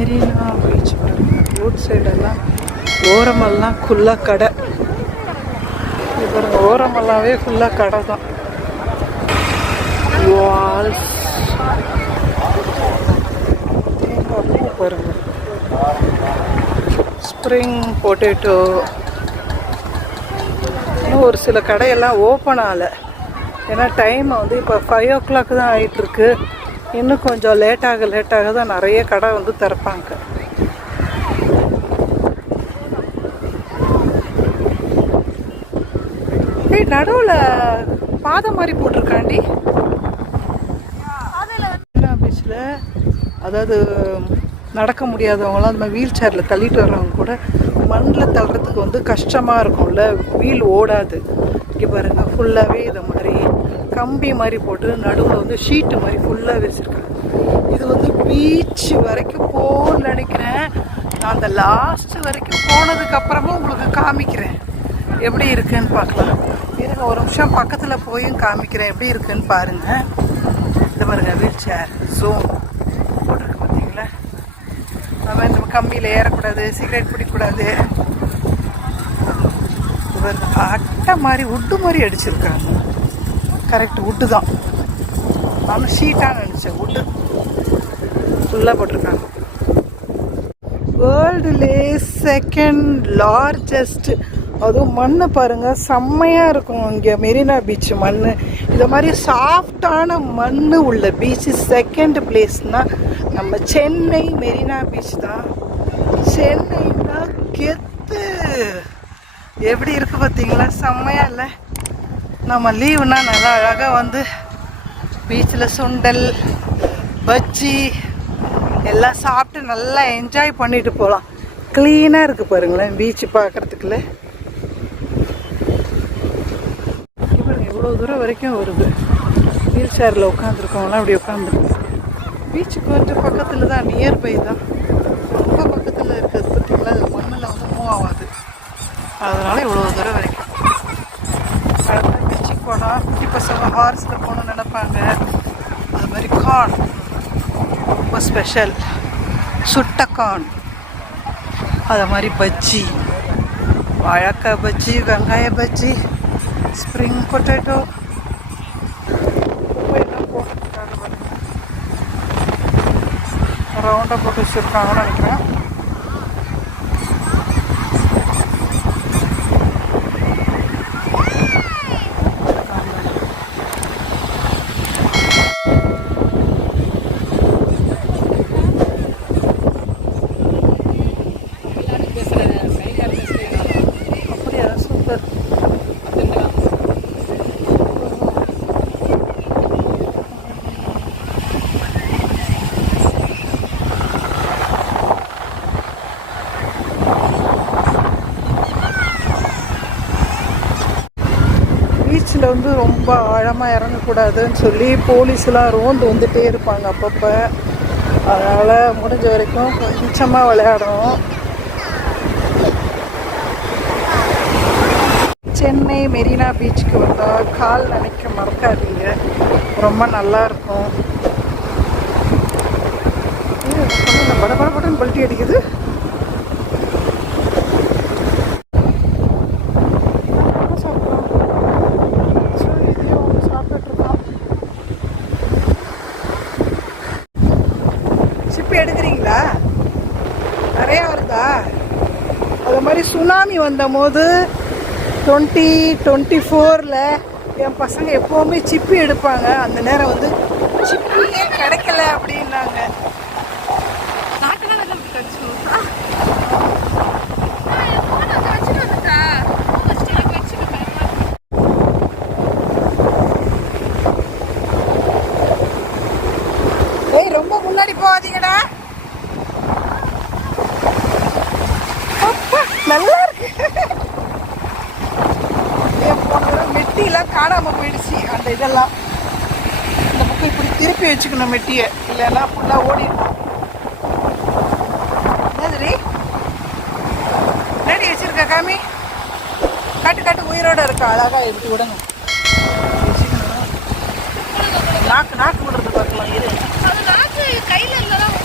Marina beach road சைடெல்லாம் ஓரமெல்லாம் ஃபுல்லாக கடை. இப்போ ஓரமெல்லாமே ஃபுல்லாக கடை தான். வால்ஸ் தேங்காய் பாருங்க. ஸ்ப்ரிங் பொட்டேட்டோ இன்னும் ஒரு சில கடையெல்லாம் ஓப்பன் ஆகலை. ஏன்னா டைம் வந்து இப்போ ஃபைவ் ஓ கிளாக் தான் ஆகிட்டுருக்கு இன்னும் கொஞ்சம் லேட்டாக லேட்டாக தான் நிறைய கடை வந்து திறப்பாங்க. ஏய் நடுவில் பாதை மாதிரி போட்டிருக்காண்டி. பீச்சில் அதாவது நடக்க முடியாதவங்களாம் அந்த மாதிரி வீல் சேரில் தள்ளிட்டு வர்றவங்க கூட மண்ணில் தள்ளுறதுக்கு வந்து கஷ்டமாக இருக்கும்ல. வீல் ஓடாது. இங்கே பாருங்க ஃபுல்லாகவே இதை மாதிரி கம்பி மாதிரி போட்டு நடுவில் வந்து ஷீட்டு மாதிரி ஃபுல்லாக வச்சுருக்காங்க. இது வந்து பீச் வரைக்கும் போகணும்னு நினைக்கிறேன். நான் அந்த லாஸ்ட் வரைக்கும் போனதுக்கப்புறமா உங்களுக்கு காமிக்கிறேன். எப்படி இருக்குன்னு பார்க்கலாம். இருங்க ஒரு நிமிஷம் பக்கத்தில் போயும் காமிக்கிறேன். எப்படி இருக்குன்னு பாருங்கள் இது பாருங்க வீல் சேர் ஜோன் போட்டிருக்கு பார்த்தீங்களா? நம்ம இந்த கம்மியில் ஏறக்கூடாது சிகரெட் பிடிக்கக்கூடாது. அட்டை மாதிரி உட்டு மாதிரி அடிச்சிருக்காங்க. கரெக்ட் உட்டு தான். நானும் ஷீட்டாக நினச்சேன் உட்டு ஃபுல்லாக போட்டிருக்காங்க. வேர்ல்டுலே செகண்ட் லார்ஜஸ்ட் அதுவும் மண்ணை பாருங்க செம்மையாக இருக்கும் இங்கே. மெரினா பீச் மண் இந்த மாதிரி சாஃப்டான மண் உள்ள பீச் செகண்ட் பிளேஸ்னால் நம்ம சென்னை மெரினா பீச் தான். சென்னைனா கெத்து. எப்படி இருக்குது பார்த்தீங்களா செம்மையா இல்லை? நம்ம லீவுனா நல்லா அழகாக வந்து பீச்சில் சுண்டல் பஜ்ஜி எல்லாம் சாப்பிட்டு நல்லா என்ஜாய் பண்ணிட்டு போகலாம் க்ளீனாக இருக்குது பாருங்களேன் பீச்சு பார்க்குறதுக்குள்ள இவ்வளோ தூரம் வரைக்கும் வருது. வீல் சேரில் உட்காந்துருக்கவங்களாம் அப்படி உட்காந்துருக்கோம் பீச்சு கொஞ்சம் பக்கத்தில் தான் நியர்பை தான். ரொம்ப பக்கத்தில் இருக்கிறது பார்த்தீங்களா அது மண்ணில் வந்து மூவ் ஆகாது. அதனால் இவ்வளோ தூரம் வரைக்கும். பீச்சுக்கு போனால் குட்டி பசங்க ஹார்ஸில் போகணும்னு நினைப்பாங்க. அது மாதிரி கார்ன் ரொம்ப ஸ்பெஷல் சுட்ட கார்ன் அது மாதிரி பஜ்ஜி வாழைக்காய் பஜ்ஜி வெங்காய பஜ்ஜி ஸ்ப்ரிங் பொட்டேட்டோ ரவுண்டாக போட்டு வச்சுருக்காங்கன்னு நினைக்கிறேன். அப்படியா பீச்சில் வந்து ரொம்ப ஆழமாக இறங்கக்கூடாதுன்னு சொல்லி போலீஸ்லாம் ரோந்து வந்துட்டே இருப்பாங்க அப்பப்போ. அதனால் முடிஞ்ச வரைக்கும் கொஞ்சமாக விளையாடணும். சென்னை மெரினா பீச்சுக்கு வந்தால் கால் நினைக்க மறக்காதீங்க. ரொம்ப நல்லா இருக்கும். பட பட பல்ட்டி அடிக்குது என்ன சாப்பிட்றோம் சரி, இதையும் ஒன்று சாப்பிட்டுட்டு இருக்கோம். சிப்பி எடுக்கிறீங்களா நிறையா வருதா அது மாதிரி சுனாமி வந்தபோது டுவெண்ட்டி டுவெண்ட்டி ஃபோரில் என் பசங்க எப்போவுமே சிப்பி எடுப்பாங்க. அந்த நேரம் வந்து சிப்பியே கிடைக்கல அப்படின்னாங்க. ஏய் ரொம்ப முன்னாடி போகாதீங்கடா. நல்லா இருக்கு என் போன தடவை மெட்டிலாம் போயிடுச்சு. அந்த இதெல்லாம். இந்த புக்கை இப்படி திருப்பி வச்சுக்கணும் மெட்டியை. இல்லைன்னா ஃபுல்லாக ஓடிடும் மாதிரி ரெடி வச்சிருக்க காமி? காட்டு காட்டு உயிரோட இருக்கா? அழகாக எடுத்து விடணும்? நாக்கு நாக்கு விடுறது பார்க்கலாம். இரு அது நாக்கு கையில இல்லதான்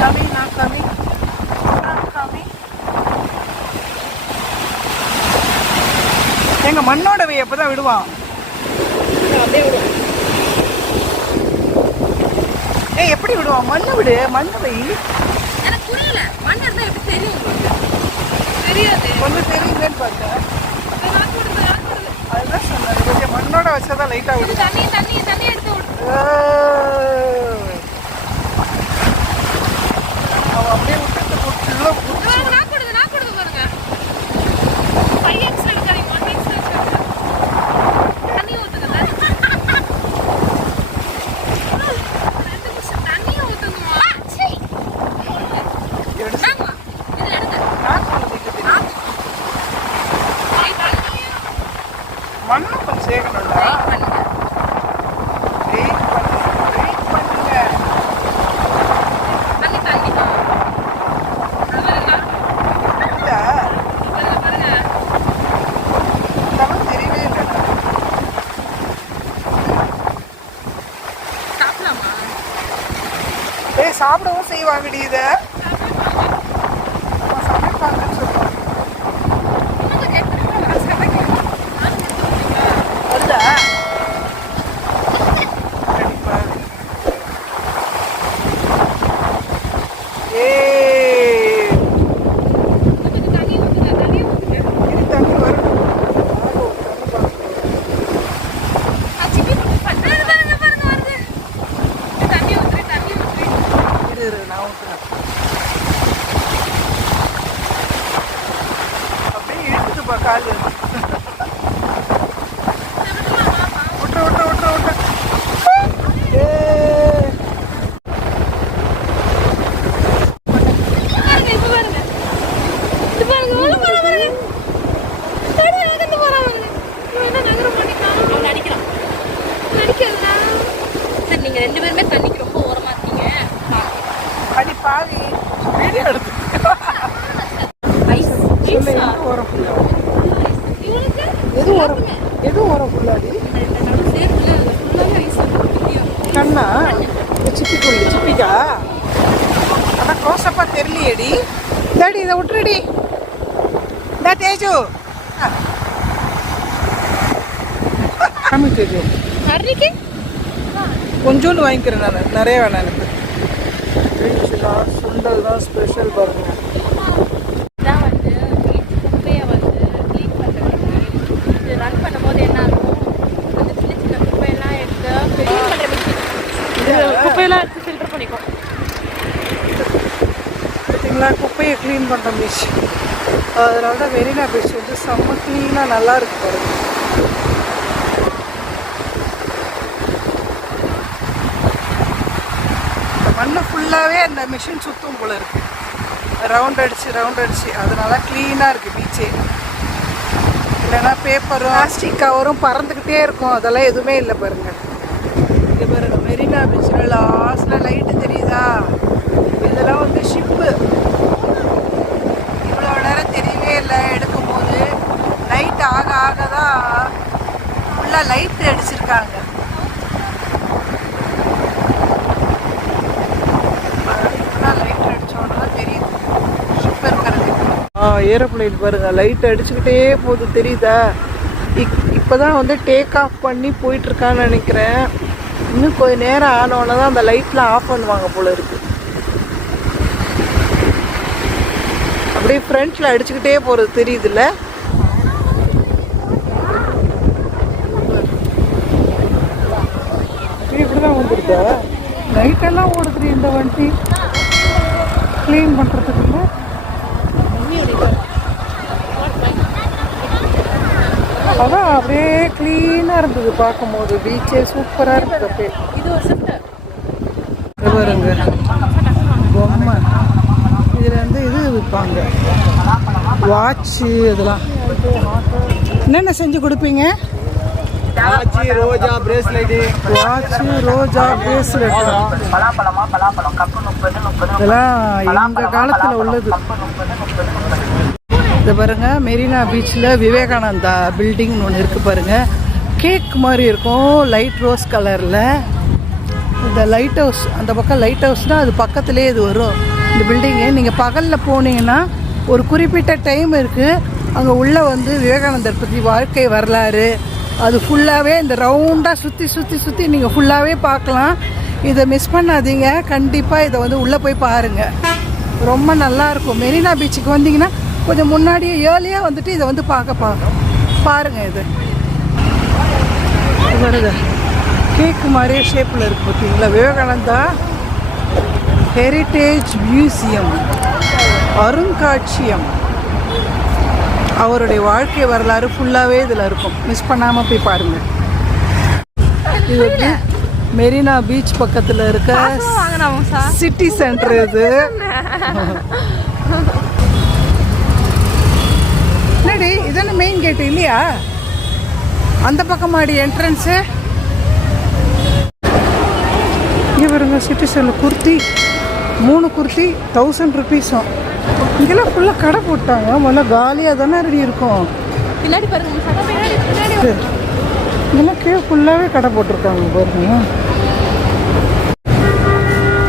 காமி நாக்கு காமி நாக்கு காமி எங்க மண்ணோட வை எப்பதான் விடுவான். அப்படியே விடும் ஏய் எப்படி விடுவான்? மண்ணை விடு மண்ணை வை. எனக்கு புரியல. மண் இருந்தா எப்படி தெரியும் தெரியாது. கொஞ்சம் தெரியுங்களேன்னு பார்த்தேன். அதுதான் சொன்னேன். கொஞ்சம் மண்ணோட வச்சாதான் லைட்டா இது விடும். தண்ணி தண்ணி தண்ணி எடுத்து விடு. அவன் அப்படியே விட்டுட்டு ஃபுல்லாக இது பாருங்க, நாக்கு விடுது நாக்கு விடுது பாருங்க ஃபைவ் எக்ஸ் எடுக்காதீங்க ஒன் எக்ஸ் எடுக்காதீங்க தண்ணி ஊத்துங்கல்ல ரெண்டு நிமிஷம் தண்ணி ஊத்துங்கம்மா சீ. எடுத்து ஆமா, இதுல எடுங்க நாக்கு வளர்ந்துட்டு தெரியும். ரைட் பண்ணுங்க மண்ணை கொஞ்சம் சேர்க்கணும்டா ரைட் பண்ணுங்க வெயிட் பண்ணுங்க வெயிட் பண்ணுங்க தண்ணி தண்ணி அது பாருங்க இல்ல பாருங்க பாருங்க தவிர தெரியவே இல்லை சாப்பிடலாமா ஏய் சாப்பிடவும் செய்வாங்கடி இதை அம்மா சமைப்பாங்கன்னு சொல்லுவாங்க இன்னும் கொஞ்சம் எடுத்துட்டு போங்க. சமைக்கணும். நானும் எடுத்துட்டு போறேன். வருதா கண்டிப்பா ஏய் இன்னும் கொஞ்சம் தண்ணி ஊத்துங்க, தண்ணி ஊத்துங்க. இது தண்ணி வரும் ஆகோ, தண்ணி பாருங்க. ஆ, சிப்பி குட்டி பண்ணு. பாருங்க, பாருங்க, பாருங்க, வருது. தண்ணி ஊத்துறேன், தண்ணி ஊத்துறேன். இரு இரு நான் ஊத்துறேன் அப்படியே இழுத்துப்பா கால் இதை விட்டுலாமா? விட்டு விட்டு விட்டு விட்டு ஏய் பாருங்க, இப்ப பாருங்க. இது பாருங்க, உள்ள போறா பாருங்க. பாருங்க, நகர்ந்து போறா பாருங்க. இவன் என்ன நகர மாட்டேங்கிறான்? அவன் அடிக்கிறான். அடிக்காதடா. சரி, நீங்க ரெண்டு பேருமே தண்ணிக்கு ரொம்ப ஓரமா இருக்கீங்க அடி பாவி வீடியோ எடுத்து ஐஸ் சொல்லு எது ஓரம் ஃபுல்லா இவனுக்கு எது ஓரம் எது ஓரம் ஃபுல்லாடி இந்த நடு சேர்த்துல அதுல ஃபுல்லாவே ஐஸ் வந்து சிப்பி கொள்ளு சிப்பிக்கா ஆனால் க்ளோஸப்பா தெரியலையேடி டேடி இதை விட்டுருடி டா தேஜு காமி தேஜு அன்னைக்கு கொஞ்சோண்டு வாங்கிக்கிறேன் நான் நிறைய வேணாம் எனக்கு சுண்டல் தான் ஸ்பெஷல் பாருங்க இதான் வந்து குப்பையை வந்து க்ளீன் பண்ணுறதுக்கு இது ரன் பண்ணும்போது என்ன ஆகும் அந்த சின்ன சின்ன குப்பையெல்லாம் எடுத்து க்ளீன் பண்ணுற மிஷின் குப்பையெல்லாம் எடுத்து ஃபில்டர் பண்ணிக்கும் பார்த்தீங்களா குப்பையை க்ளீன் பண்ணுற பீச் அதனால தான் மெரினா பீச் வந்து செம்ம க்ளீனாக நல்லா இருக்கு பாருங்க. மண்ணு ஃபுல்லாகவே அந்த மிஷின் சுத்தும் போல இருக்கு. ரவுண்ட் அடிச்சு ரவுண்ட் அடிச்சு. அதனால க்ளீனாக இருக்குது பீச்சே இல்லைன்னா பேப்பரும் பிளாஸ்டிக் கவரும் பறந்துக்கிட்டே இருக்கும். அதெல்லாம் எதுவுமே இல்லை பாருங்க. இது பாருங்க மெரினா பீச்சில் லாஸ்டில் லைட்டு தெரியுதா? இதெல்லாம் வந்து ஷிப்பு நேரம் எடுக்கும்போது லைட் ஆக ஆக தான் ஃபுல்லாக லைட் அடிச்சிருக்காங்க. லைட் தான் தெரியுது. ஆ ஏரோப்ளைன் பாருங்க லைட் அடிச்சுக்கிட்டே போகுது தெரியுதா? இப் இப்போதான் வந்து டேக் ஆஃப் பண்ணி போயிட்டுருக்கான்னு நினைக்கிறேன். இன்னும் கொஞ்ச நேரம் ஆனோடனே தான் அந்த லைட்லாம் ஆஃப் பண்ணுவாங்க போல இருக்கு. அப்படியே ஃப்ரண்ட்ல அடிச்சுக்கிட்டே போறது தெரியுதுல்ல? இப்படிதான் வந்துருதா. நைட்டெல்லாம் ஓடுதுடி இந்த வண்டி. க்ளீன் பண்ணுறதுக்குள்ள அதான் அப்படியே க்ளீனாக இருந்தது பார்க்கும்போது. பீச்சே சூப்பராக இருந்தது அப்படியே. இது பாருங்க. பொம்மை. இதில் வந்து இது விற்பாங்க. வாட்சு இதெல்லாம். என்னென்ன செஞ்சு கொடுப்பீங்க? வாட்சு ரோஜா பிரேஸ்லெட் இதெல்லாம் எங்கள் காலத்தில் உள்ளது. இது பாருங்க மெரினா பீச்சில் விவேகானந்தா பில்டிங்னு ஒன்று இருக்குது பாருங்க. கேக் மாதிரி இருக்கும் லைட் ரோஸ் கலரில் இந்த லைட் ஹவுஸ் அந்த பக்கம் லைட் ஹவுஸ்னால் அது பக்கத்துலேயே இது வரும். இந்த பில்டிங்கு நீங்கள் பகலில் போனீங்கன்னா ஒரு குறிப்பிட்ட டைம் இருக்குது அங்கே உள்ளே வந்து விவேகானந்தர் பற்றி வாழ்க்கை வரலாறு. அது ஃபுல்லாகவே இந்த ரவுண்டாக சுற்றி சுற்றி சுற்றி நீங்கள் ஃபுல்லாகவே பார்க்கலாம். இதை மிஸ் பண்ணாதீங்க. கண்டிப்பாக இதை வந்து உள்ளே போய் பாருங்கள் ரொம்ப நல்லாயிருக்கும் மெரினா பீச்சுக்கு வந்தீங்கன்னா கொஞ்சம் முன்னாடியே ஏர்லியாக வந்துட்டு இதை வந்து பார்க்க பார்க்கும் பாருங்கள் இது. வருது கேக்கு மாதிரியே ஷேப்பில் இருக்கு. பார்த்தீங்களா? விவேகானந்தா? ஹெரிட்டேஜ் மியூசியம் அருங்காட்சியம். அவருடைய வாழ்க்கை வரலாறு ஃபுல்லாகவே இதில் இருக்கும். மிஸ் பண்ணாமல் போய் பாருங்கள் இது வந்து மெரினா பீச் பக்கத்தில் இருக்க சிட்டி சென்டர் இது. என்னடி இதானே மெயின் கேட் இல்லையா? அந்த பக்கமாடி என்ட்ரன்ஸு இங்கே பாருங்க சிட்டி சென்டர் குர்த்தி. மூணு குர்த்தி தௌசண்ட் ருபீஸும் இங்கெல்லாம் ஃபுல்லாக கடை போட்டாங்க. முதல்ல காலியாக தானே ரெடி இருக்கும். பின்னாடி பாருங்க. இதெல்லாம் கீழே ஃபுல்லாகவே கடை போட்டிருக்காங்க பாருங்க.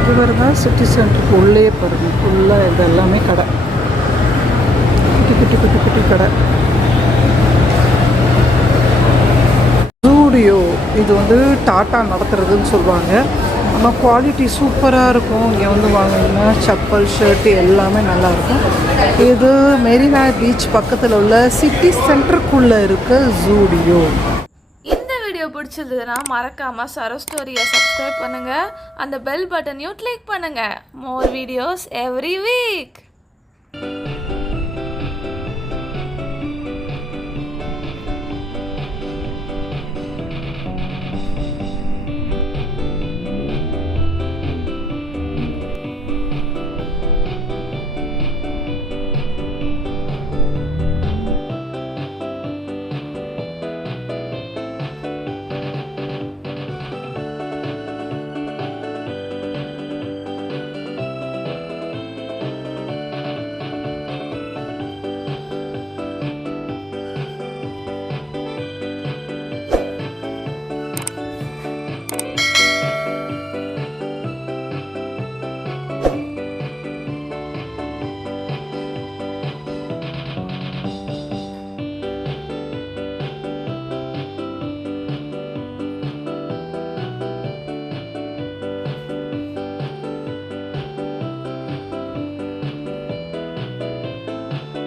இது பாருங்க சிட்டி சென்டருக்கு உள்ளே பாருங்க. ஃபுல்லாக இது எல்லாமே கடை. குட்டி குட்டி குட்டி குட்டி கடை. ஸ்டூடியோ இது வந்து டாட்டா நடத்துறதுன்னு சொல்லுவாங்க. நம்ம குவாலிட்டி சூப்பராக இருக்கும். இங்கே வந்து வாங்கினீங்கன்னா செப்பல் ஷர்ட் எல்லாமே நல்லாயிருக்கும் இது மெரினா பீச் பக்கத்தில் உள்ள சிட்டி சென்டருக்குள்ளே இருக்க ஜூடியோ இந்த வீடியோ பிடிச்சிருந்ததுன்னா மறக்காமல் சரோ ஸ்டோரியை சப்ஸ்கிரைப் பண்ணுங்கள் அந்த பெல் பட்டனையும் கிளிக் பண்ணுங்கள் மோர் வீடியோஸ் எவ்ரி வீக்